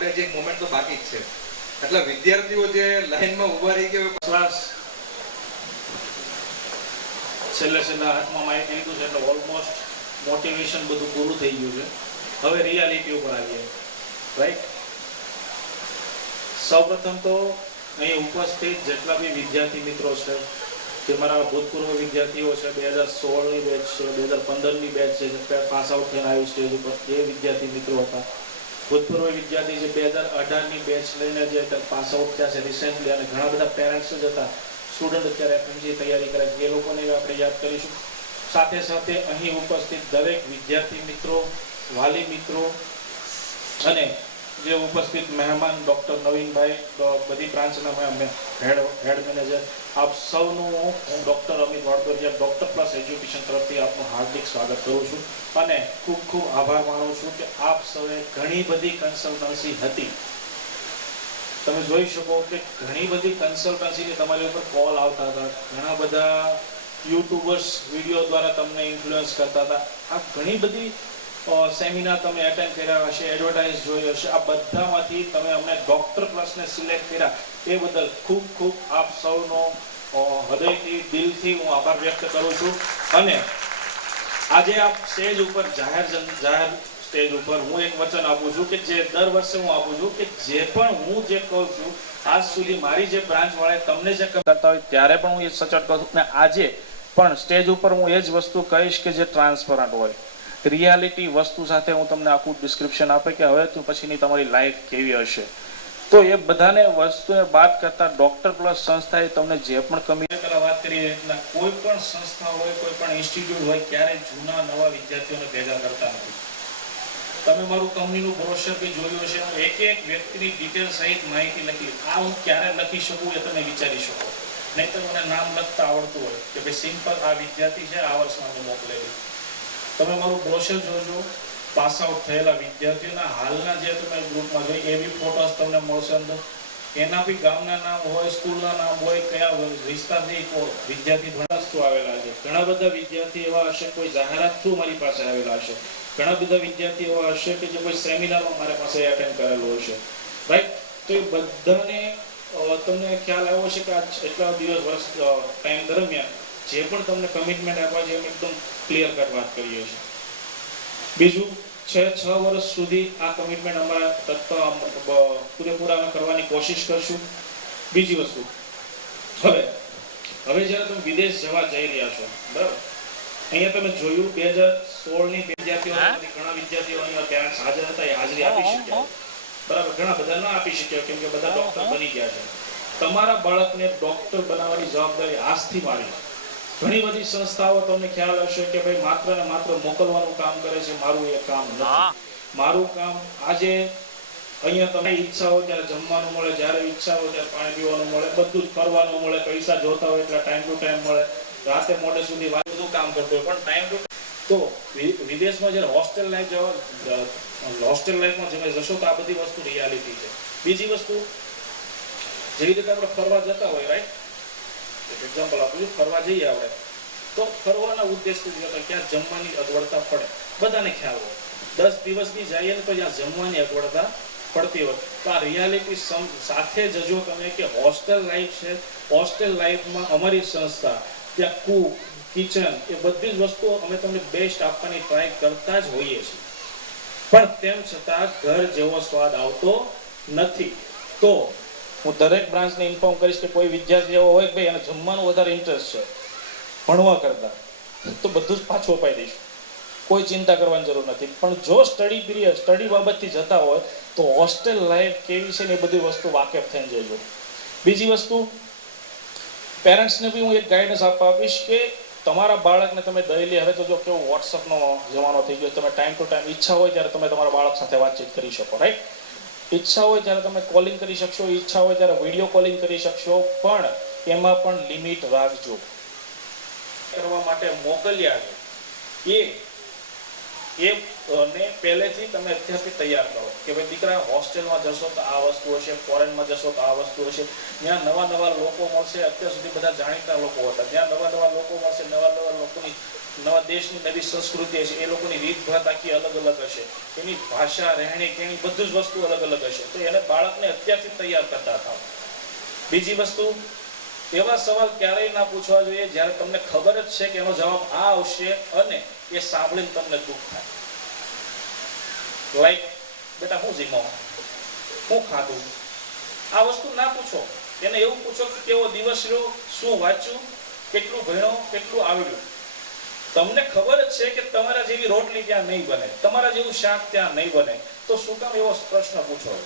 આપણે જે મોમેન્ટ તો બાકી જ છે. એટલે વિદ્યાર્થીઓ જે લાઈનમાં ઊભા રહી કે ક્લાસ છેલ્લે હાથમાં માહિતી લીધું છે એટલે ઓલમોસ્ટ મોટિવેશન બધું પૂરું થઈ ગયું છે. હવે રિયાલિટી ઉપર આવીએ, રાઈટ. સૌપ્રથમ તો અહીં ઉપસ્થિત જેટલા બી વિદ્યાર્થી મિત્રો છે, જે મારા ભૂતપૂર્વ વિદ્યાર્થીઓ છે, 2016ની બેચ છે, 2015ની બેચ છે, જે પાસ આઉટ થઈને આવી સ્ટેજ ઉપર, એ વિદ્યાર્થી મિત્રો હતા. ભૂતપૂર્વ વિદ્યાર્થી જે 2018ની બેચ લઈને જે પાસ આઉટ થયા છે રિસેન્ટલી, અને ઘણા બધા પેરેન્ટ્સ જ હતા, સ્ટુડન્ટ અત્યારે એફએમજી તૈયારી કરે છે, એ લોકોને આપણે યાદ કરીશું. સાથે સાથે અહીં ઉપસ્થિત દરેક વિદ્યાર્થી મિત્રો, વાલી મિત્રો અને જે ઉપસ્થિત મહેમાન ડૉક્ટર નવીનભાઈ, બધી બ્રાન્ચના હેડ મેનેજર, આપ સૌનું હું doctor Amit Vadkariya doctor plus education તરફથી આપનું હાર્દિક સ્વાગત કરું છું અને ખૂબ ખૂબ આભાર માનું છું કે આપ સૌએ ઘણી બધી કન્સલ્ટન્સી હતી. તમે જોઈ શકો કે ઘણી બધી કન્સલ્ટન્સીની તમારી ઉપર કોલ આવતા હતા, ઘણા બધા યુટ્યુબર્સ વિડીયો દ્વારા તમને ઇન્ફ્લુઅન્સ કરતા હતા. આ ઘણી બધી સેમિનાર તમે એટેન્ડ કર્યા હશે, એડવર્ટાઇઝ જોઈ હશે, આ બધામાંથી તમે અમને ડૉક્ટર પ્લસને સિલેક્ટ કર્યા, એ બદલ ખૂબ ખૂબ આપ સૌનો હૃદયથી દિલથી હું આભાર વ્યક્ત કરું છું. અને આજે આપ સ્ટેજ ઉપર જાહેર સ્ટેજ ઉપર હું એક વચન આપું છું કે જે દર વર્ષે હું આપું છું કે જે પણ હું જે કહું છું આજ સુધી મારી જે બ્રાન્ચ વાળા તમને જે કરતા હોય ત્યારે પણ હું એ સચોટ કહું છું, અને આજે પણ સ્ટેજ ઉપર હું એ જ વસ્તુ કહીશ કે જે ટ્રાન્સપરન્ટ હોય, રિયાલિટી વસ્તુ સાથે હું તમને આખું ડિસ્ક્રિપ્શન આપે કે હવે તો પછીની તમારી લાઈફ કેવી હશે. તો એ બધાને વસ્તુને બાદ કરતા ડૉક્ટર પ્લસ સંસ્થાએ તમને જે પણ કમી વાત કરી એટલા કોઈ પણ સંસ્થા હોય, કોઈ પણ ઇન્સ્ટિટ્યૂટ હોય, ક્યારેય જૂના નવા વિદ્યાર્થીઓને ભેગા કરતા નથી. તમે મારું કંપનીનું બ્રોશર બી જોયું હશે, હું એક એક વ્યક્તિની ડિટેલ સહિત માહિતી લખી. આ હું ક્યારે લખી શકું એ તમે વિચારી શકો, નહીં તો મને નામ લખતા આવડતું હોય કે ભાઈ સિમ્પલ આ વિદ્યાર્થી છે, આ વર્ષમાં હું મોકલેલું. તમે મારું બ્રોશર જોજો, પાસ આઉટ થયેલા વિદ્યાર્થીઓના હાલના જે તમે ગ્રુપમાં જોઈ એવી ફોટોસ તમને મળશે અંદર. એના બી ગામના નામ હોય, સ્કૂલના નામ હોય, કયા વિસ્તારથી વિદ્યાર્થી ભણસ્તુ આવેલા છે. ઘણા બધા વિદ્યાર્થી એવા હશે કોઈ જાહેરાત થ્રુ મારી પાસે આવેલા હશે, ઘણા બધા વિદ્યાર્થી એવા હશે કે જે કોઈ સેમિનારમાં મારી પાસે એટેન્ડ કરેલો હશે, રાઈટ. તો એ બધાને તમને ખ્યાલ આવ્યો છે કે આ એટલા દિવસ વર્ષ ટાઈમ દરમિયાન જે પણ તમને કમિટમેન્ટ આપ્યા છે એમ એકદમ ક્લિયર કટ વાત કરીએ છીએ. બીજું 6 વર્ષ સુધી આ કમિટમેન્ટ અમારા પૂરેપૂરા અમે કરવાની કોશિશ કરશું. બીજી વસ્તુ, હવે જ્યારે તમે વિદેશ જવા જઈ રહ્યા છો, બરાબર, અહીંયા તમે જોયું 2016ની વિદ્યાર્થીઓ, ઘણા વિદ્યાર્થીઓ અહીંયા પેરેન્ટ્સ હાજર હતા, એ હાજરી આપી શક્યા, બરાબર, ઘણા બધા ના આપી શક્યા કેમ કે બધા ડોક્ટર બની ગયા છે. તમારા બાળકને ડોક્ટર બનાવવાની જવાબદારી આજથી મારી. ઘણી બધી સંસ્થાઓ તમને ખ્યાલ હશે કે ભાઈ માત્ર ને માત્ર મોકલવાનું કામ કરે છે, મારું એ કામ નથી. મારું કામ આજે અહીંયા તમને ઈચ્છા હોય ત્યારે જમવાનું મળે, જ્યારે ઈચ્છા હોય ત્યારે પાણી પીવાનું મળે, બધું જ કરવાનું મળે, પૈસા જોતા હોય એટલે ટાઈમ ટુ ટાઈમ મળે, રાતે મોડે સુધી બધું કામ કરતો હોય, પણ ટાઈમ ટુ તો વિદેશમાં જ્યારે હોસ્ટેલ લાઈફમાં તમે જશો તો આ બધી વસ્તુ રિયાલિટી છે. બીજી વસ્તુ, જેવી રીતે આપણે ફરવા જતા હોય, રાઈટ, એક્ઝામ્પલ આપું છું, ફરવા જઈએ આપણે તો ફરવાના ઉદ્દેશથી ક્યાં જમવાની અગવડતા પડે, બધાને ખ્યાલ હોય. 10 દિવસ બી જઈએ ને તો જ્યાં જમવાની અગવડતા પડતી હોય, તો આ રિયાલિટી સાથે જજો તમે કે હોસ્ટેલ લાઈફ છે. હોસ્ટેલ લાઈફમાં અમારી સંસ્થા ત્યાં કુક, કિચન, એ બધી જ વસ્તુઓ અમે તમને બેસ્ટ આપવાની ટ્રાય કરતા જ હોઈએ છીએ, પણ તેમ છતાં ઘર જેવો સ્વાદ આવતો નથી. તો હું દરેક બ્રાન્ચને ઇન્ફોર્મ કરીશ કે કોઈ વિદ્યાર્થી એવો હોય કે ભાઈ એને જમવાનું વધારે ઇન્ટરેસ્ટ છે ભણવા કરતા, તો બધું જ પાછું અપાઈ દઈશું, કોઈ ચિંતા કરવાની જરૂર નથી. પણ જો સ્ટડી બાબતથી જતા હોય તો હોસ્ટેલ લાઈફ કેવી છે ને એ બધી વસ્તુ વાકેફ થઈને જજો. બીજી વસ્તુ, પેરેન્ટ્સને બી હું એક ગાઈડન્સ આપીશ કે તમારા બાળકને તમે ડેઈલી, હવે તો જો કેવું વોટ્સઅપનો જમાનો થઈ ગયો, તમે ટાઈમ ટુ ટાઈમ ઈચ્છા હોય ત્યારે તમે તમારા બાળક સાથે વાતચીત કરી શકો, રાઈટ. ઈચ્છા હોય ત્યારે તમે કોલિંગ કરી શકશો, ઈચ્છા હોય ત્યારે વિડીયો કોલિંગ કરી શકશો, પણ એમાં પણ લિમિટ રાખજો. કરવા માટે મોકલ્યા છે એ એ ને પહેલેથી તમે અત્યારથી તૈયાર કરો કે ભાઈ દીકરા હોસ્ટેલમાં જશો તો આ વસ્તુ હશે, ફોરેનમાં જશો તો આ વસ્તુ હશે, ત્યાં નવા નવા લોકો મળશે. અત્યાર સુધી બધા જાણીતા લોકો હતા, ત્યાં નવા નવા લોકો મળશે, નવા નવા લોકોની, નવા દેશની નવી સંસ્કૃતિ હશે, એ લોકોની રીતભાત આખી અલગ અલગ હશે, એની ભાષા, રહેણી કેણી બધું જ વસ્તુ અલગ અલગ હશે. તો એને બાળકને અત્યારથી તૈયાર કરતા થાવ. બીજી વસ્તુ, એવા સવાલ ક્યારેય ના પૂછવા જોઈએ જ્યારે તમને ખબર જ છે કે એનો જવાબ આ આવશે અને એ સાંભળીને તમને દુઃખ થાય. લાઈક બેટા હું જીમો, હું ખાધું, આ વસ્તુ ના પૂછો. એને એવું પૂછો કે કેવો દિવસ રહ્યો, શું વાંચ્યું, કેટલું ભણ્યો, કેટલું આવડ્યું. તમને ખબર જ છે કે તમારા જેવી રોટલી ત્યાં નહીં બને, તમારા જેવું શાક ત્યાં નહીં બને, તો શું કામ એવો પ્રશ્ન પૂછો?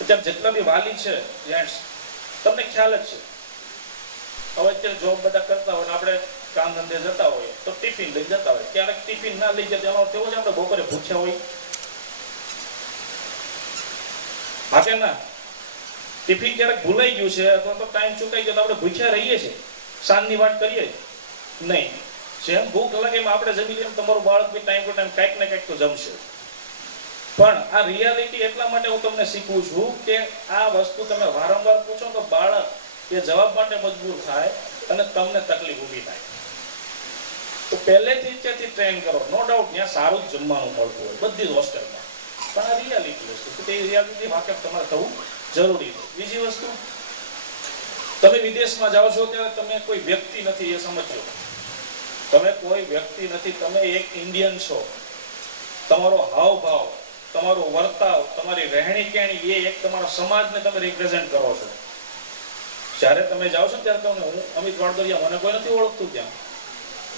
અત્યારે જેટલા બી વાલી છે જેન્ટ્સ, તમને ખ્યાલ જ છે. હવે અત્યારે જોબ બધા કરતા હોય, આપણે કામ ધંધે જતા હોય તો ટિફિન લઈ જતા હોય. ક્યારેક ટિફિન ના લઈ જાય તેનો અર્થ એવો છે આપણે બપોરે ભૂખ્યા હોય. હા કે ના? ટિફિન ક્યારેક ભૂલાઈ ગયું છે અથવા તો ટાઈમ ચૂકાઈ ગયો તો આપણે ભૂખ્યા રહીએ છીએ, સાંજની વાત કરીએ નહીં. જેમ ભૂખ લાગે એમ આપણે જમી લઈએ, તમારું બાળક બી ટાઈમ ટુ ટાઈમ કંઈક ને કંઈક તો જમશે. પણ આ રિયાલિટી એટલા માટે હું તમને શીખવું છું કે આ વસ્તુ તમે વારંવાર પૂછો તો બાળક એ જવાબ માટે મજબૂર થાય અને તમને તકલીફ ઊભી થાય. તો પહેલેથી જ ત્યાંથી ટ્રેન કરો. નો ડાઉટ ત્યાં સારું જ જમવાનું મળતું હોય બધી જ હોસ્ટેલમાં, પણ આ રિયાલિટી વસ્તુ, તે રિયાલિટી વાકેફ તમારે થવું જરૂરી છે. બીજી વસ્તુ, તમે વિદેશમાં જાઓ છો ત્યારે તમે કોઈ વ્યક્તિ નથી, એ સમજો. તમે કોઈ વ્યક્તિ નથી, તમે એક ઇન્ડિયન છો. તમારો હાવભાવ, તમારો વર્તાવ, તમારી રહેણી કેણી એ એક તમારા સમાજને તમે રિપ્રેઝેન્ટ કરો છો. જ્યારે તમે જાઓ છો ત્યારે તમને, હું અમિત વાડદરિયા, મને કોઈ નથી ઓળખતું, ત્યાં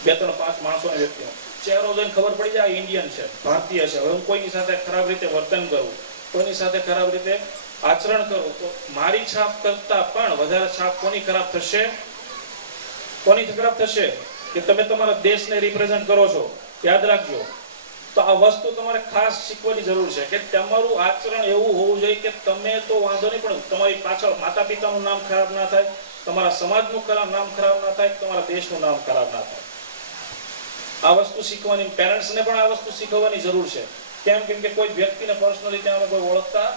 2-3-5 માણસોને વ્યક્તિનો ચહેરો જોઈને ખબર પડી જાય ઇન્ડિયન છે, ભારતીય છે. હવે હું કોઈની સાથે ખરાબ રીતે વર્તન કરું, કોઈની સાથે ખરાબ રીતે આચરણ કરું, તો મારી છાપ કરતા પણ વધારે છાપ કોની ખરાબ થશે? કોની ખરાબ થશે? કે તમે તમારા દેશને રિપ્રેઝેન્ટ કરો છો. યાદ રાખજો. તો આ વસ્તુ તમારે ખાસ શીખવાની જરૂર છે કે તમારું આચરણ એવું હોવું જોઈએ કે તમે તો વાંધો નહીં, પણ તમારી પાછળ માતા પિતાનું નામ ખરાબ ના થાય, તમારા સમાજનું નામ ખરાબ ના થાય, તમારા દેશનું નામ ખરાબ ના થાય. આ વસ્તુ શીખવાની, પેરેન્ટ્સને પણ આ વસ્તુ શીખવવાની જરૂર છે. કેમ કે કોઈ વ્યક્તિને પર્સનલી ત્યાં કોઈ ઓળખતા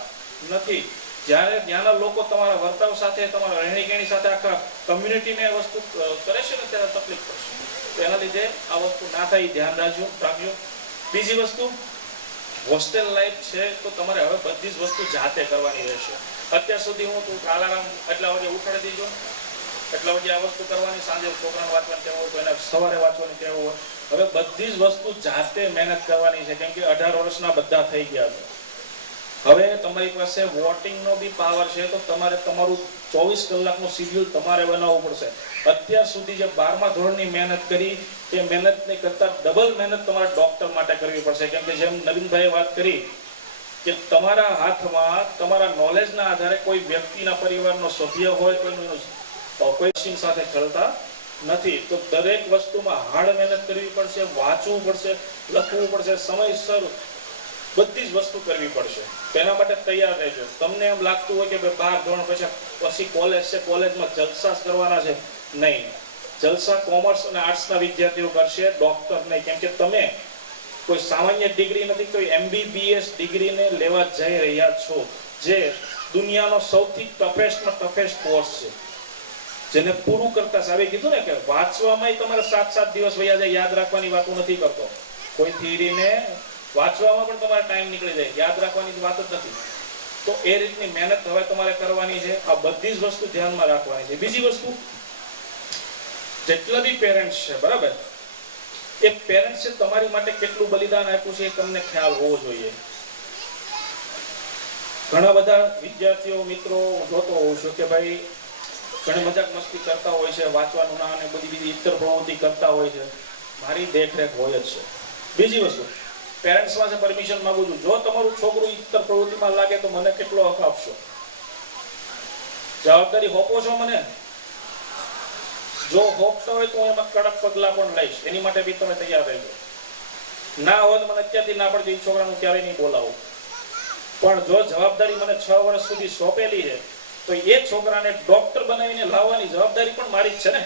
નથી. જ્યારે ત્યાંના લોકો તમારા વર્તાવ સાથે, તમારા રહેણી કેણી સાથે આખા કમ્યુનિટીને વસ્તુ કરે છે ને, ત્યારે તકલીફ પડશે. તો એના લીધે આ વસ્તુ ના થાય, ધ્યાન રાખજો. બીજી વસ્તુ, હોસ્ટેલ લાઈફ છે તો તમારે હવે બધી જ વસ્તુ જાતે કરવાની રહેશે. અત્યાર સુધી હું તું અલાર્મ એટલા વાગે ઉઠાડી દેજો, એટલા વાગે આ વસ્તુ કરવાની, સાંજે છોકરાને વાંચવાની ટેવ હોય તો એને સવારે વાંચવાની ટેવ હોય. હવે બધી જ વસ્તુ જાતે મહેનત કરવાની છે, કેમ કે 18 વર્ષના બધા થઈ ગયા છે. હવે તમારી પાસે વોટિંગનો બી પાવર છે, તો તમારે તમારું 24 કલાકનું શિડ્યુલ તમારે બનાવવું પડશે. અત્યાર સુધી જે 12મા ધોરણની મહેનત કરી એ મહેનતને કરતાં ડબલ મહેનત તમારે ડોક્ટર માટે કરવી પડશે. કેમ કે જેમ નવીનભાઈએ વાત કરી કે તમારા હાથમાં તમારા નોલેજના આધારે કોઈ વ્યક્તિના પરિવારનો સભ્ય હોય, કોઈ મશીન સાથે ચલતા નથી. તો દરેક વસ્તુમાં હાર્ડ મહેનત કરવી પડશે, વાંચવું પડશે, લખવું પડશે, સમયસર બધી જ વસ્તુ કરવી પડશે. તેના માટે તૈયાર રહેજો. તમને એમ લાગતું હોય કે 12 ધોરણ પછી કોલેજ છે, કોલેજમાં જલસા કરવાના છે, નહીં. જલસા કોમર્સ અને આર્ટ્સના વિદ્યાર્થીઓ કરશે, ડોક્ટર નહીં. કેમ કે તમે કોઈ સામાન્ય ડિગ્રી નથી, કોઈ MBBS ડિગ્રીને લેવા જઈ રહ્યા છો, જે દુનિયાનો સૌથી ટફેસ્ટમાં ટફેસ્ટ કોર્સ છે, જેને પૂરું કરતા સાહેબે કીધું ને કે વાંચવામાં તમારે 7-7 દિવસ વયા જાય. યાદ રાખવાની વાતો નથી કરતો. કોઈ થિયરીને વાંચવામાં પણ તમારે ટાઈમ નીકળી જાય, યાદ રાખવાની વાત જ નથી. તો એ રીતની મહેનત હવે તમારે કરવાની છે. આ બધી જ વસ્તુ ધ્યાનમાં રાખવાની છે. બીજી વસ્તુ, જેટલા બી પેરેન્ટ્સ છે, બરાબર, એ પેરેન્ટ્સે તમારી માટે કેટલું બલિદાન આપ્યું છે એ તમને ખ્યાલ હોવો જોઈએ. ઘણા બધા વિદ્યાર્થીઓ મિત્રો હું જોતો હોઉં છું કે ભાઈ ઘણી મજાક મસ્તી કરતા હોય છે, વાંચવાનું ના અને બધી બીજી ઇતર પ્રવૃત્તિ કરતા હોય છે. મારી દેખરેખ હોય જ છે. બીજી વસ્તુ, પેરેન્ટ્સ પાસે પરમિશન માંગુ છું. જો તમારું છોકરું ઇતર પ્રવૃત્તિમાં લાગે તો મને કેટલો હક આપશો? જવાબદારી હોપો છો મને? જો હોપતા હોય તો હું એમાં કડક પગલા પણ લઈશ. એની માટે બી તમે તૈયાર રહેજો. ના હોય તો મને અત્યારથી ના પડતી, છોકરાનું ક્યારેય નહીં બોલાવું. પણ જો જવાબદારી મને 6 વર્ષ સુધી સોંપેલી છે તો એ છોકરાને ડોક્ટર બનાવીને લાવવાની જવાબદારી પણ મારી જ છે ને.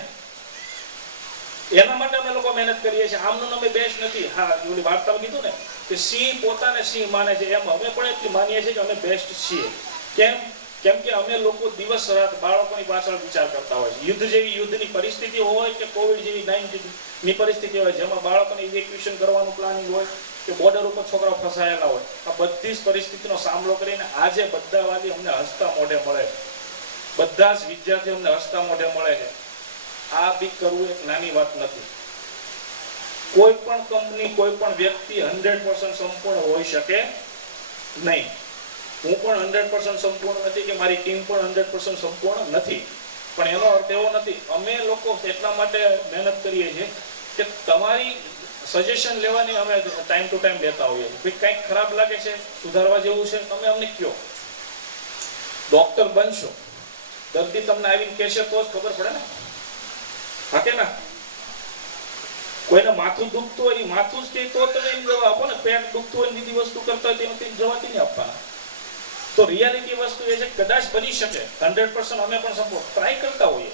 એના માટે અમે લોકો મહેનત કરીએ છીએ. આમનું અમે બેસ્ટ નથી. હા, ઓલી વાર્તામાં કીધું ને કે સિંહ પોતાને સિંહ માને છે, એમ અમે પણ એટલી માનીએ છીએ કે અમે બેસ્ટ છીએ. કેમ કે અમે લોકો દિવસ રાત બાળકોની પાછળ વિચાર કરતા હોય છે. યુદ્ધ જેવી યુદ્ધની પરિસ્થિતિ હોય કે કોવિડ જેવી 19 ની પરિસ્થિતિ હોય, જેમાં બાળકોને ઇવેક્યુએશન કરવાનું પ્લાનિંગ હોય કે બોર્ડર ઉપર છોકરાઓ ફસાયેલા હોય, આ બધી જ પરિસ્થિતિનો સામનો કરીને આજે બધા વાલી અમને હસતા મોઢે મળે છે. બધા જ વિદ્યાર્થીઓ અમને હસતા મોઢે મળે છે. આ બી કરવું એક નાની વાત નથી. કોઈ પણ કંપની, કોઈ પણ વ્યક્તિ 100% સંપૂર્ણ હોઈ શકે નહીં. હું પણ 100% સંપૂર્ણ નથી કે મારી ટીમ પણ 100% સંપૂર્ણ નથી. પણ એનો અર્થ એવો નથી. અમે લોકો એટલા માટે મહેનત કરીએ છીએ કે તમારી સજેશન લેવાની અમે ટાઈમ ટુ ટાઈમ લેતા હોઈએ છીએ. કંઈક ખરાબ લાગે છે, સુધારવા જેવું છે, તમે અમને કહો. ડોક્ટર બનશો, દર્દી તમને આવીને કહેશે તો જ ખબર પડે ને. હા કે ના? કોઈને માથું દુખતું હોય, માથું જ કે તો તમે એમ દવા આપો ને. પેટ દુખતું હોય, બીજી વસ્તુ કરતા હોય તેની દવાથી નહીં આપવાના. તો રિયાલિટી વસ્તુ એ છે, કદાચ બની શકે 100% અમે પણ સપોર્ટ ટ્રાય કરતા હોઈએ.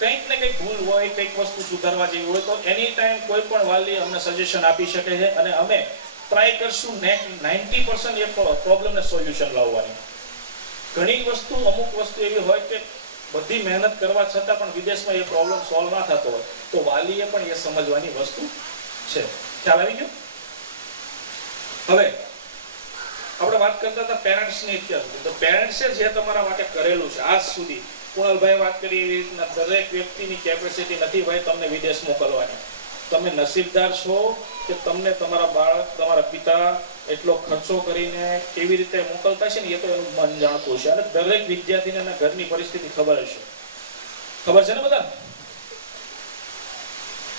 કંઈક ને કંઈક ભૂલ હોય, કંઈક વસ્તુ સુધારવા જેવી હોય તો એની ટાઈમ કોઈ પણ વાલી અમને સજેશન આપી શકે છે અને અમે ટ્રાય કરશું 90% એ પ્રોબ્લેમને સોલ્યુશન લાવવાની. ઘણી વસ્તુ, અમુક વસ્તુ એવી હોય કે બધી મહેનત કરવા છતાં પણ વિદેશમાં એ પ્રોબ્લેમ સોલ્વ ના થતો હોય તો વાલીએ પણ એ સમજવાની વસ્તુ છે. ખ્યાલ આવી ગયો? હવે આપણે વાત કરતા હતા પેરેન્ટ્સની અત્યાર સુધી. તો પેરેન્ટ્સે જે તમારા માટે કરેલું છે આજ સુધી, કુણાલભાઈ વાત કરી એવી રીતના દરેક વ્યક્તિની કેપેસિટી નથી ભાઈ તમને વિદેશ મોકલવાની. તમે નસીબદાર છો કે તમને તમારા બાળક, તમારા પિતા એટલો ખર્ચો કરીને કેવી રીતે મોકલતા છે ને એ તો એનું મન જાણતું છે. અને દરેક વિદ્યાર્થીને એના ઘરની પરિસ્થિતિ ખબર હશે. ખબર છે ને બધા?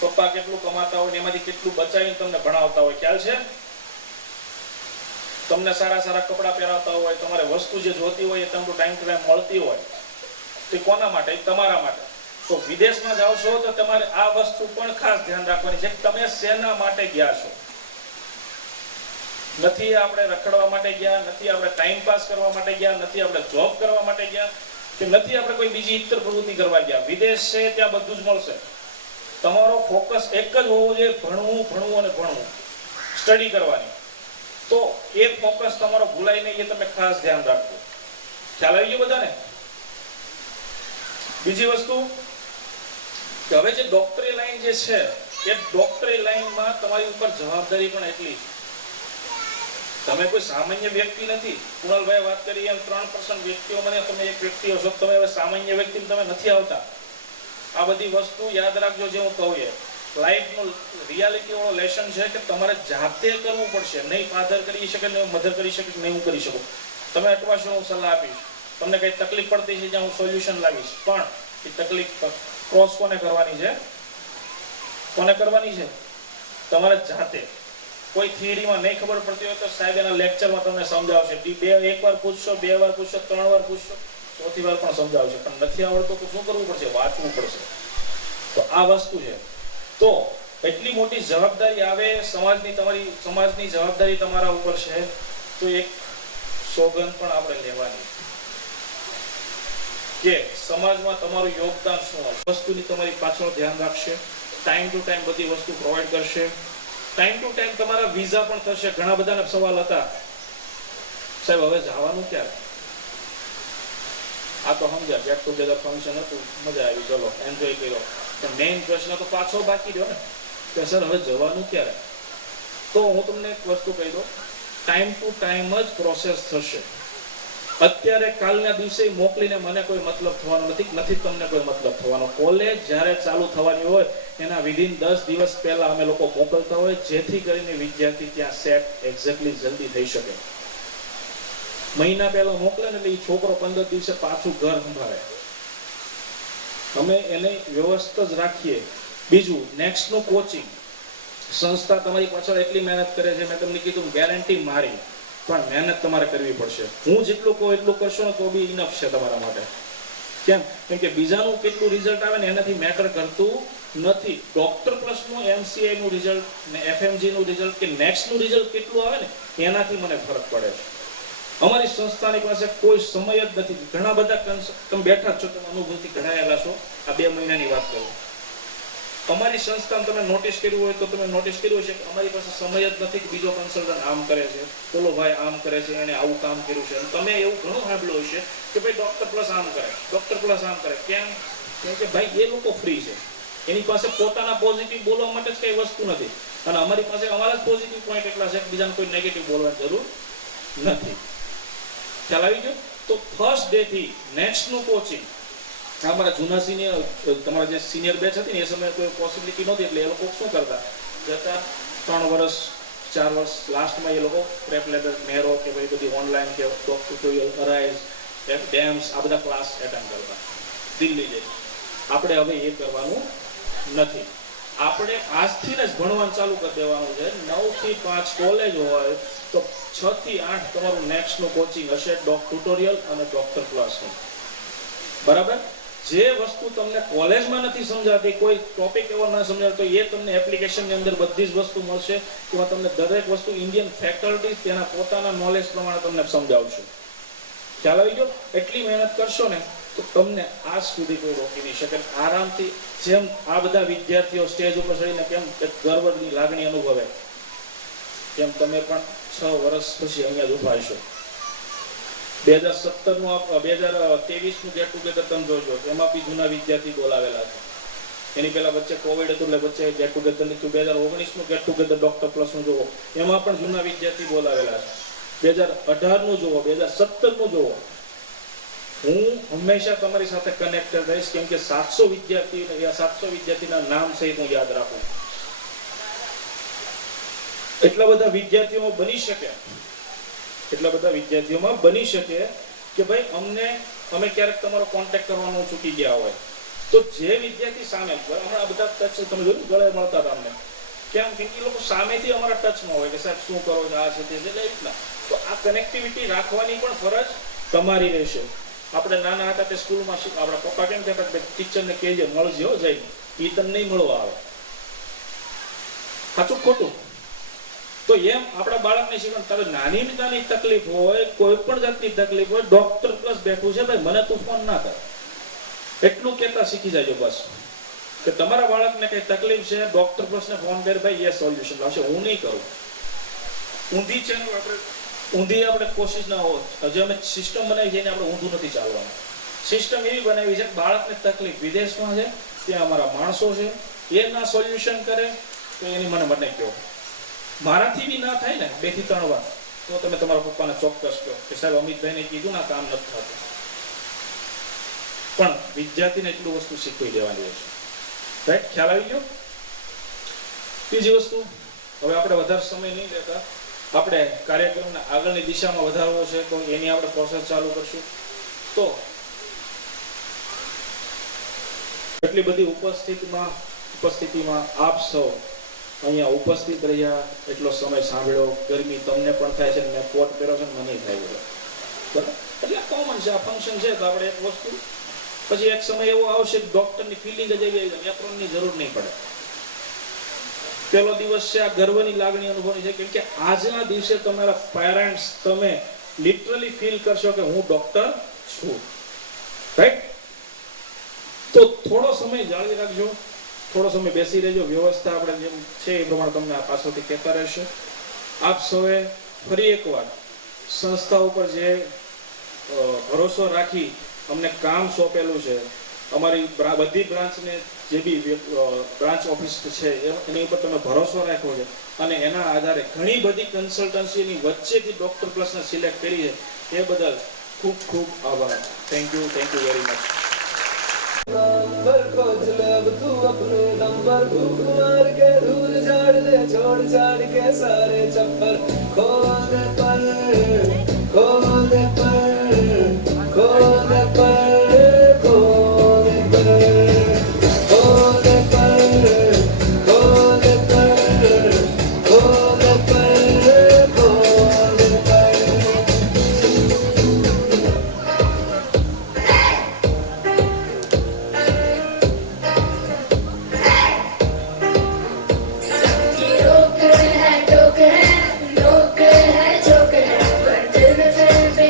પપ્પા કેટલું કમાતા હોય ને એમાંથી કેટલું બચાવીને તમને ભણાવતા હોય, ખ્યાલ છે? તમને સારા સારા કપડાં પહેરાવતા હોય, તમારે વસ્તુ જે જોતી હોય એ તમને ટાઈમ ટુ ટાઈમ મળતી હોય, તે કોના માટે? તમારા માટે. તો વિદેશમાં જાઓ છો તો તમારે આ વસ્તુ પણ ખાસ ધ્યાન રાખવાની છે કે તમે શેના માટે ગયા છો. નથી આપણે રખડવા માટે ગયા, નથી આપણે ટાઈમ પાસ કરવા માટે ગયા, નથી આપણે જોબ કરવા માટે ગયા, કે નથી આપણે કોઈ બીજી ઇતર પ્રવૃત્તિ કરવા ગયા. વિદેશ છે ત્યાં બધું જ મળશે. તમારો ફોકસ એક જ હોવો જોઈએ, ભણવું, ભણવું અને ભણવું, સ્ટડી કરવાની. તો એ ફોકસ તમારો ભૂલાય નહીં, એ તમે ખાસ ધ્યાન રાખજો. ખ્યાલ આવી ગયો બધાને? બીજી વસ્તુ કે હવે જે ડોક્ટરી લાઈન જે છે એ ડોક્ટરી લાઈનમાં તમારી ઉપર જવાબદારી પણ એટલી છે. તમે કોઈ સામાન્ય વ્યક્તિ નથી. કુણાલભાઈ વાત કરી એમ 3% વ્યક્તિઓ મને તમે એક વ્યક્તિ હશો, તમે હવે સામાન્ય વ્યક્તિ તમે નથી આવતા. આ બધી વસ્તુ યાદ રાખજો. જે હું કહું એ લાઈફનું રિયાલિટી વાળો લેસન છે કે તમારે જાતે કરવું પડશે. નહીં ફાધર કરી શકે, નહીં મધર કરી શકે, નહીં હું કરી શકું. તમે અટવાશો, હું સલાહ આપીશ. તમને કઈ તકલીફ પડતી છે જ્યાં હું સોલ્યુશન લાવીશ. પણ એ તકલીફ ક્રોસ કોને કરવાની છે? કોને કરવાની છે? તમારે જાતે. કોઈ થિયરીમાં નહીં ખબર પડતી હોય તો સાહેબ એના લેક્ચરમાં તમને સમજાવશે. એક વાર પૂછશો, 2 વાર પૂછશો, 3 વાર પૂછશો, 4થી વાર પણ સમજાવશે. પણ નથી આવડતું તો શું કરવું પડશે? વાંચવું પડશે. તો આ વસ્તુ છે. તો એટલી મોટી જવાબદારી આવે સમાજની, તમારી સમાજની જવાબદારી તમારા ઉપર છે. તો એક સોગંદ પણ આપણે લેવાની કે સમાજમાં તમારું યોગદાન શું હશે. વસ્તુની તમારી પાછળ ધ્યાન રાખશે. ટાઈમ ટુ ટાઈમ બધી વસ્તુ પ્રોવાઈડ કરશે. ટાઈમ ટુ ટાઈમ તમારા વિઝા પણ થશે. ઘણા બધાના સવાલ હતા, સાહેબ હવે જવાનું ક્યારે? આ તો સમજ્યા, ગેટ ટુગેધર ફંક્શન હતું, મજા આવી, ચલો એન્જોય કર્યો. પણ મેઇન પ્રશ્ન તો પાછો બાકી રહ્યો ને કે સર હવે જવાનું ક્યારે? તો હું તમને એક વસ્તુ કહી દઉં, ટાઈમ ટુ ટાઈમ જ પ્રોસેસ થશે. અત્યારે કાલના દિવસે મોકલીને મને કોઈ મતલબ થવાનો નથી તમને કોઈ મતલબ થવાનો. કોલેજ જ્યારે ચાલુ થવાની હોય એના વિધિન 10 દિવસ પહેલા અમે લોકો મોકલતા હોય, જેથી કરીને વિદ્યાર્થી ત્યાં સેટ એક્ઝેક્ટલી જલ્દી થઈ શકે. મહિના પહેલા મોકલે ને એટલે એ છોકરો 15 દિવસે પાછું ઘર સંભાળે. અમે એને વ્યવસ્થિત જ રાખીએ. બીજું, નેક્સ્ટનું કોચિંગ. સંસ્થા તમારી પાછળ એટલી મહેનત કરે છે, મેં તમને કીધું ગેરંટી મારી, પણ મહેનત તમારે કરવી પડશે. હું જેટલું કહું એટલું કરશો ને તો બી ઇનફ છે તમારા માટે. કેમ? કેમ કે બીજાનું કેટલું રિઝલ્ટ આવે ને એનાથી મેટર કરતું નથી. ડોક્ટર પ્લસનું MCI નું રિઝલ્ટ ને FMG નું રિઝલ્ટ કે નેક્સ્ટનું રિઝલ્ટ કેટલું આવે ને એનાથી મને ફરક પડે છે. અમારી સંસ્થાની પાસે કોઈ સમય જ નથી. ઘણા બધા તમે બેઠા છો, તમે અનુભવથી ઘડાયેલા છો. આ 2 મહિનાની વાત કરું, અમારી સંસ્થામાં તમે નોટિસ કર્યું હોય તો તમે નોટિસ કર્યું છે કે અમારી પાસે સમય જ નથી કે બીજો કન્સલ્ટન્ટ આમ કરે છે, પેલો ભાઈ આમ કરે છે, એને આવું કામ કર્યું છે. અને તમે એવું ઘણું સાંભળ્યું હશે કે ભાઈ ડોક્ટર પ્લસ આમ કરે, ડોક્ટર પ્લસ આમ કરે. કેમ કે ભાઈ એ લોકો ફ્રી છે, એની પાસે પોતાના પોઝિટિવ બોલવા માટે જ કઈ વસ્તુ નથી. અને અમારી પાસે અમારા જ પોઝિટિવ પોઈન્ટ એટલા છે કે બીજાને કોઈ નેગેટિવ બોલવાની જરૂર નથી. ખ્યાલ આવી ગયો? તો ફર્સ્ટ ડે થી નેક્સ્ટ નું કોચિંગ અમારા જૂના સિનિયર, તમારા જે સિનિયર બેચ હતી ને એ સમયે કોઈ પોસિબિલિટી નહોતી, એટલે એ લોકો શું કરતા જતા 3 વર્ષ 4 વર્ષ લાસ્ટમાં એ લોકો પ્રેપ લેબર મેરો કે ભાઈ બધી ઓનલાઈન કે ટ્યુટોરિયલ અરાઇઝ ડેમ્સ આ બધા ક્લાસ એટેન્ડ કરતા દિલ્હી જઈ. આપણે હવે એ કરવાનું નથી. આપણે આજથી જ ભણવાનું ચાલુ કરી દેવાનું છે. 9 થી 5 કોલેજ હોય તો 6 થી 8 તમારું નેક્સ્ટનું કોચિંગ હશે ટ્યુટોરિયલ અને ડોક્ટર ક્લાસનું. બરાબર? જે વસ્તુ તમને કોલેજમાં નથી સમજાતી, કોઈ ટોપિક એવો ના સમજાતો, તો એ તમને એપ્લિકેશનની અંદર બધી જ વસ્તુ મળશે. તેમાં તમને દરેક વસ્તુ ઇન્ડિયન ફેકલ્ટી તેના પોતાના નોલેજ પ્રમાણે તમને સમજાવશે. ખ્યાલ આવી ગયો? એટલી મહેનત કરશો ને તો તમને આજ સુધી કોઈ રોકી નહીં શકે. આરામથી જેમ આ બધા વિદ્યાર્થીઓ સ્ટેજ ઉપર ચડીને કેમ એક ગર્વની લાગણી અનુભવે, તેમ તમે પણ 6 વર્ષ પછી અહીંયા જ ઉભા હશો. 2017 નું 2023 નું ગેટ ટુગેધર તમે જોજો, એમાં બી જૂના વિદ્યાર્થી બોલાવેલા છે. એની પહેલા વચ્ચે કોવિડ હતું એટલે વચ્ચે ગેટ ટુગેધર નીકળ્યું. 2019 નું ગેટ ટુગેધર ડોક્ટર પ્લસ નું જોવો, એમાં પણ જૂના વિદ્યાર્થી બોલાવેલા છે. 2018 નું જોવો, 2017 નું જોવો. હું હંમેશા તમારી સાથે કનેક્ટેડ રહીશ, કેમ કે 700 વિદ્યાર્થીના નામ સહિત હું યાદ રાખું. એટલા બધા વિદ્યાર્થીઓ બની શકે, એટલા બધા વિદ્યાર્થીઓમાં બની શકે કે ભાઈ અમે ક્યારેક તમારો કોન્ટેક્ટ કરવાનો ચૂકી ગયા હોય તો જે વિદ્યાર્થી સામે હમણાં બધા ટચ તમે જોયું ગળે મળતા હતા અમને, કેમ કે એ લોકો સામેથી અમારા ટચમાં હોય કે સાહેબ શું કરો છો, આ છે તે છે, એટલા. તો આ કનેક્ટિવિટી રાખવાની પણ ફરજ તમારી રહેશે. આપણે નાના હતા તે સ્કૂલમાં આપણા પપ્પા કેમ કહેતા કે ટીચરને કહેજો મળજો જઈને, એ તને નહીં મળવા આવે. સાચું ખોટું? તો એમ આપણા બાળકને શીખવાનું, તારે નાની તકલીફ હોય, કોઈ પણ જાતની તકલીફ હોય, ડોક્ટર પ્લસ બેઠું છે ભાઈ, મને તું ફોન ના કર, એટલું કહેતા શીખી જાજો બસ. કે તમારા બાળકને કઈ તકલીફ છે, ડોક્ટર પ્લસને ફોન કરી, ભાઈ એ સોલ્યુશન લાવશે, હું નહીં કરું. ઊંધી આપણે કોશિશ ના હોત. હજી અમે સિસ્ટમ બનાવી છે, આપણે ઊંધું નથી ચાલવાનું. સિસ્ટમ એવી બનાવી છે કે બાળકને તકલીફ વિદેશમાં છે, ત્યાં અમારા માણસો છે, એ ના સોલ્યુશન કરે તો એની મને કહો. મારાથી બી ના થાય ને 2 થી 3 વાર, તો તમે તમારા પપ્પાને ચોક્કસ કહો કે સાહેબ અમિતભાઈને કીધું ના કામ નથી થતું. પણ વિદ્યાર્થીને એટલું વસ્તુ શીખવી દેવાની રહેશે. રાઈટ? ખ્યાલ આવી ગયો? બીજી વસ્તુ, હવે આપણે વધારે સમય નહીં લેતા, આપણે કાર્યક્રમને આગળની દિશામાં વધારવો છે તો એની આપણે પ્રોસેસ ચાલુ કરશું. તો એટલી બધી ઉપસ્થિતિમાં આપ સૌ અહીંયા ઉપસ્થિત રહ્યા, એટલો સમય સાંભળ્યો. ગરમી તમને પણ થાય છે, મેં કોટ પહેર્યો છે, મને થાય છે, બરાબર? એટલે કોમન છે, આ ફંક્શન છે તો આપણે એક વસ્તુ, પછી એક સમય એવો આવશે કે ડોક્ટરની ફિલિંગ જ એવી આવી, એપ્રોનની જરૂર નહીં પડે. પહેલો દિવસ છે, આ ગર્વની લાગણી અનુભવની છે, કેમ કે આજના દિવસે તમારા પેરેન્ટ્સ, તમે લિટરલી ફીલ કરશો કે હું ડોક્ટર છું. રાઈટ? તો થોડો સમય જાળવી રાખજો, થોડો સમય બેસી રહેજો. વ્યવસ્થા આપણે જેમ છે એ પ્રમાણે તમને આ પાછળથી કહેતા રહેશે. આપ સૌએ ફરી એકવાર સંસ્થા ઉપર જે ભરોસો રાખી અમને કામ સોંપેલું છે, અમારી બધી બ્રાન્ચને જે બી બ્રાન્ચ ઓફિસ છે એની ઉપર તમે ભરોસો રાખ્યો છે, અને એના આધારે ઘણી બધી કન્સલ્ટન્સીની વચ્ચેથી ડોક્ટર પ્લસને સિલેક્ટ કરી છે, એ બદલ ખૂબ ખૂબ આભાર. Thank you very much. Number खोज ले अब तू अपने नंबर भूख मार के धूल झाड़ ले छोड़ छाड़ के सारे चप्पल खोल दे पर खोल दे पर खोल दे पर खोल दे पर खोल दे पर खोल दे पर खोल दे पर खोल दे पर रोक है टोक है नोक है चोक है पर दिल में फिर भी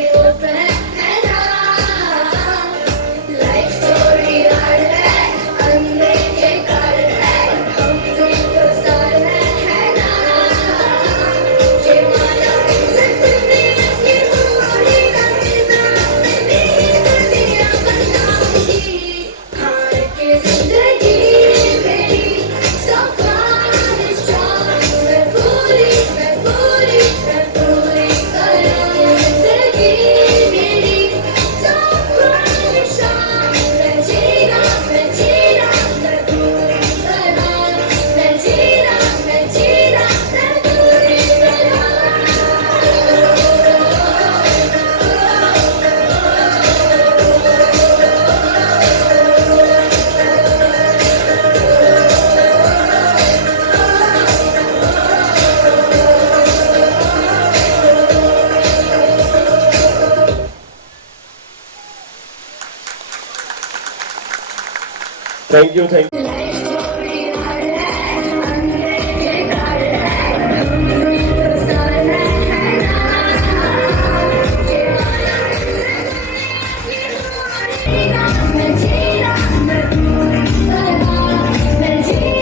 થેન્ક યુ.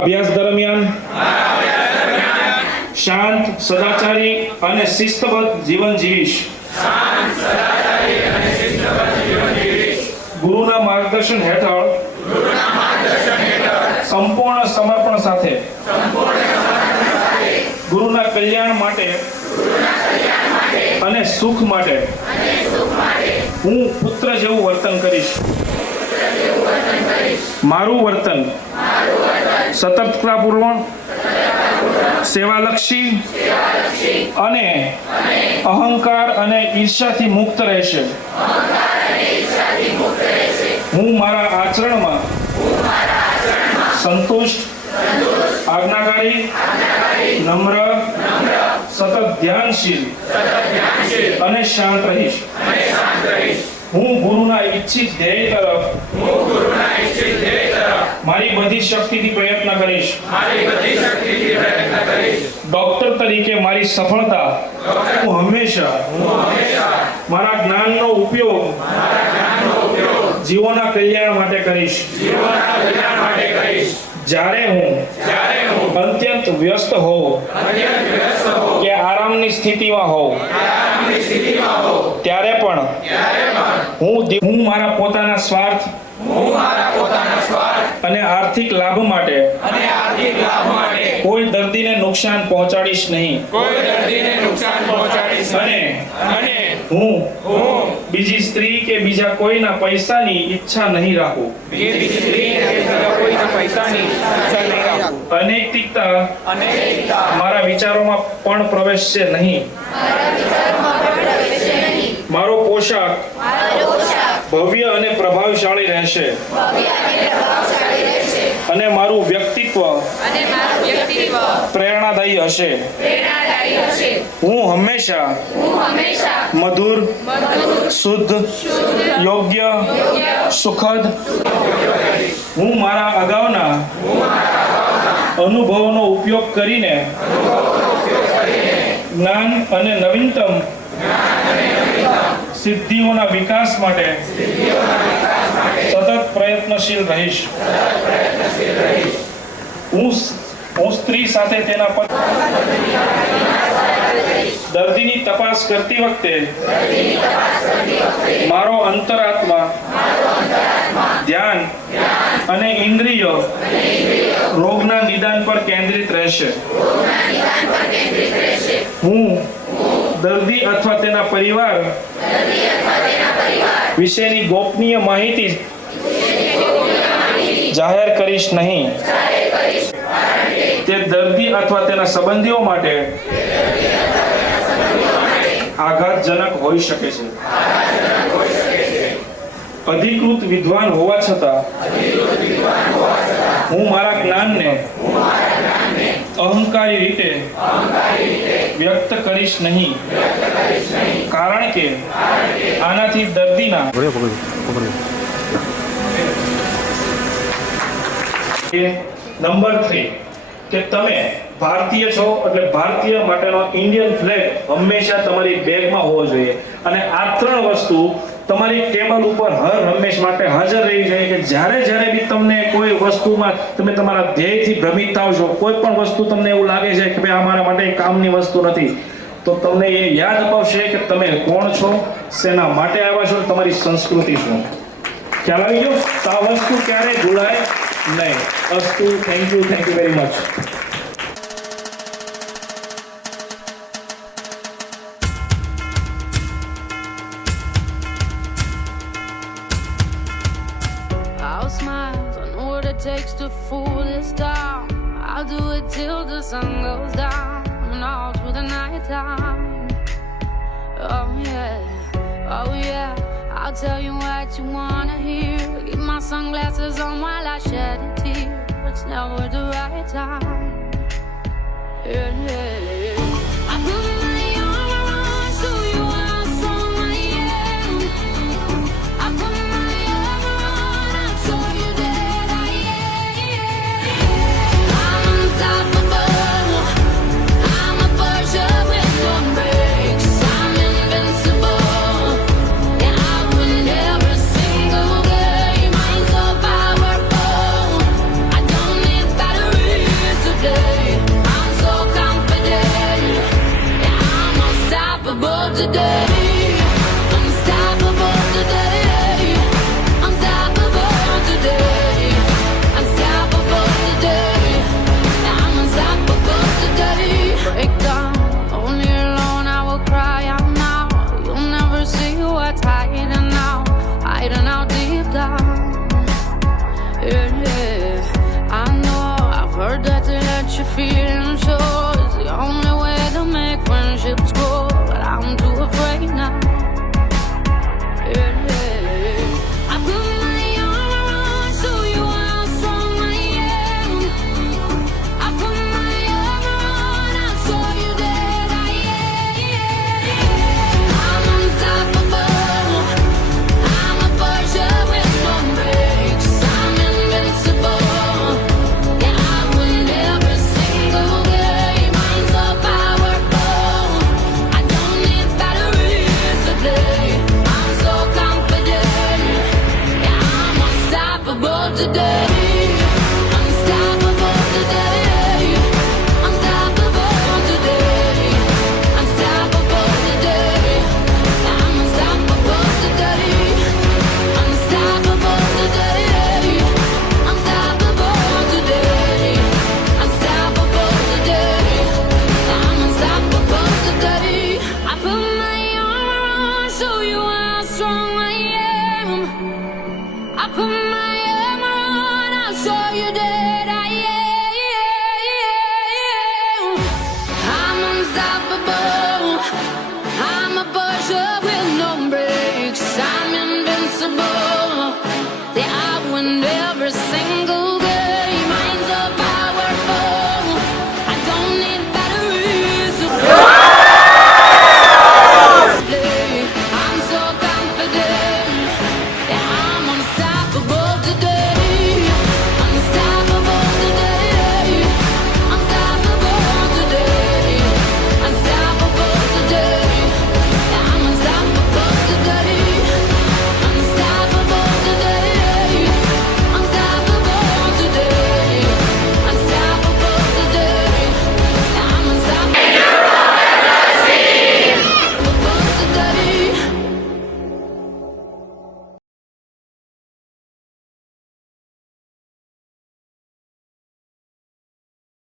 અભ્યાસ દરમિયાન શાંત, સદાચારી અને શિસ્તબદ્ધ જીવન જીવીશ. ગુરુના માર્ગદર્શન હેઠળ સંપૂર્ણ સમર્પણ સાથે ગુરુના કલ્યાણ માટે અને સુખ માટે હું પુત્ર જેવું વર્તન કરીશ. મારું વર્તન સતર્કતાપૂર્વક, સેવાલક્ષી અને અહંકાર અને ઈર્ષ્યાથી મુક્ત રહેશે. હું મારા આચરણમાં સંતુષ્ટ, આજ્ઞાકારી, નમ્ર, સતત ધ્યાનશીલ અને શાંત રહીશ. હું ગુરુના ઈચ્છિત ધ્યેય તરફ મારી બધી શક્તિથી પ્રયત્ન કરીશ. ડોક્ટર તરીકે મારી સફળતા હું હંમેશા મારા જ્ઞાનનો ઉપયોગ જીવોના કલ્યાણ માટે કરીશ. જ્યારે હું અત્યંત વ્યસ્ત હોઉં કે આરામની સ્થિતિમાં હોઉં ત્યારે પણ હું મારા પોતાના સ્વાર્થ અને આર્થિક લાભ માટે કોઈ દર્દીને નુકસાન પહોંચાડીશ નહીં. અને હું બીજી સ્ત્રી કે બીજા કોઈના પૈસાની ઈચ્છા નહીં રાખું. અનૈતિકતા મારા વિચારોમાં પણ પ્રવેશશે નહીં. મારો પોશાક ભવ્ય અને પ્રભાવશાળી રહેશે અને મારું વ્યક્તિત્વ પ્રેરણાદાયી હશે. હું હંમેશા મધુર, શુદ્ધ, યોગ્ય, સુખદ. હું મારા અગાઉના અનુભવોનો ઉપયોગ કરીને જ્ઞાન અને નવીનતમ સિદ્ધિઓના વિકાસ માટે સતત પ્રયત્નશીલ રહીશ. હું સ્ત્રી સાથે તેના પતિ દર્દીની તપાસ કરતી વખતે મારો અંતરાત્મા ધ્યાન અને ઇન્દ્રિયો રોગના નિદાન પર કેન્દ્રિત રહેશે. હું દર્દી અથવા તેના પરિવાર વિશેની ગોપનીય માહિતી જાહેર કરીશ નહીં. તે દર્દી અથવા તેના સંબંધીઓ માટે આઘાતજનક હોઈ શકે છે. અધિકૃત વિદ્વાન હોવા છતાં હું મારા જ્ઞાનને અહંકારી રીતે વ્યક્ત કરીશ નહીં, કારણ કે આનાથી દર્દીના નંબર 3 કે તમે ભારતીય છો એટલે ભારતીય માટેનો ઇન્ડિયન ફ્લેગ હંમેશા તમારી બેગમાં હોવો જોઈએ. અને આ 3 વસ્તુ તમારી ટેબલ ઉપર હર હંમેશ માટે હાજર રહેવી જોઈએ કે જ્યારે બી તમને કોઈ વસ્તુમાં તમે તમારા ધ્યેયથી ભ્રમિત થાવ છો, કોઈ પણ વસ્તુ તમને એવું લાગે છે કે ભાઈ આ મારા માટે કામની વસ્તુ નથી, તો તમને એ યાદ અપાવશે કે તમે કોણ છો, શેના માટે આવ્યા છો, તમારી સંસ્કૃતિ શું. ખ્યાલ આવી ગયો? તો આ વસ્તુ ક્યારેય ભૂલાય નહીં. અસ્તુ. Thank you very much. I'll smile, I know what it takes to fool this town. I'll do it till the sun goes down and all through the night time. Oh yeah, I'll tell you what you wanna hear. Keep my sunglasses on while I shed a tear. It's never the right time. Yeah. I put my arm around so you how strong I am. I put my arm around and show you that I am. you're feeling sure.